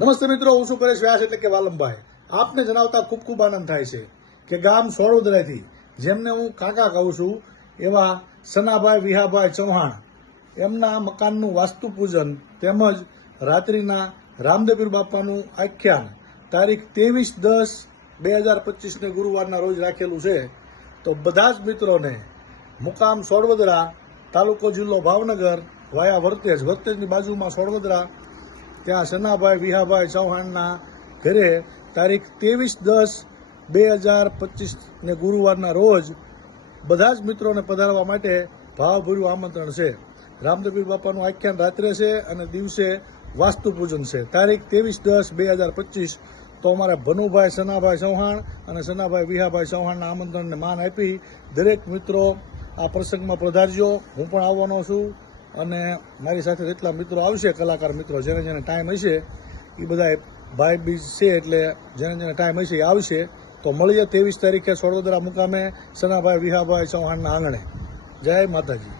નમસ્તે મિત્રો, હું છું પરેશ વ્યાસ એટલે કે વાલમભાઈ. આપને જણાવતા ખૂબ ખૂબ આનંદ થાય છે કે ગામ સોળોદરાથી જેમને હું કાકા કહું છું એવા સનાભાઈ વિહાભાઈ ચૌહાણ એમના મકાનનું વાસ્તુ પૂજન તેમજ રાત્રિના રામદેવપીર બાપાનું આખ્યાન તારીખ 23/10/2025 ગુરુવારના રોજ રાખેલું છે. તો બધા જ મિત્રોને મુકામ સોળવદરા, તાલુકો જિલ્લો ભાવનગર, વાયા વર્તેજની બાજુમાં સોળવદરા, ત્યાં સનાભાઈ વિહાભાઈ ચૌહાણના ઘરે તારીખ 23/10/2025 ગુરુવારના રોજ બધા જ મિત્રોને પધારવા માટે ભાવભર્યું આમંત્રણ છે. રામદેવપીર બાપાનું આખ્યાન રાત્રે છે અને દિવસે વાસ્તુ પૂજન છે. તારીખ 23/10/2025. તો અમારા ભનુભાઈ સનાભાઈ ચૌહાણ અને સનાભાઈ વિહાભાઈ ચૌહાણના આમંત્રણને માન આપી દરેક મિત્રો આ પ્રસંગમાં પધારજો. હું પણ આવવાનો છું અને મારી સાથે જેટલા મિત્રો આવશે, કલાકાર મિત્રો, જેને જેને ટાઈમ હશે એ બધા ભાઈ બીજ છે એટલે જેને જેને ટાઈમ હશે એ આવશે. તો મળીએ 23 તારીખે સોળવદરા મુકામે સનાભાઈ વિહાભાઈ ચૌહાણના આંગણે. જય માતાજી.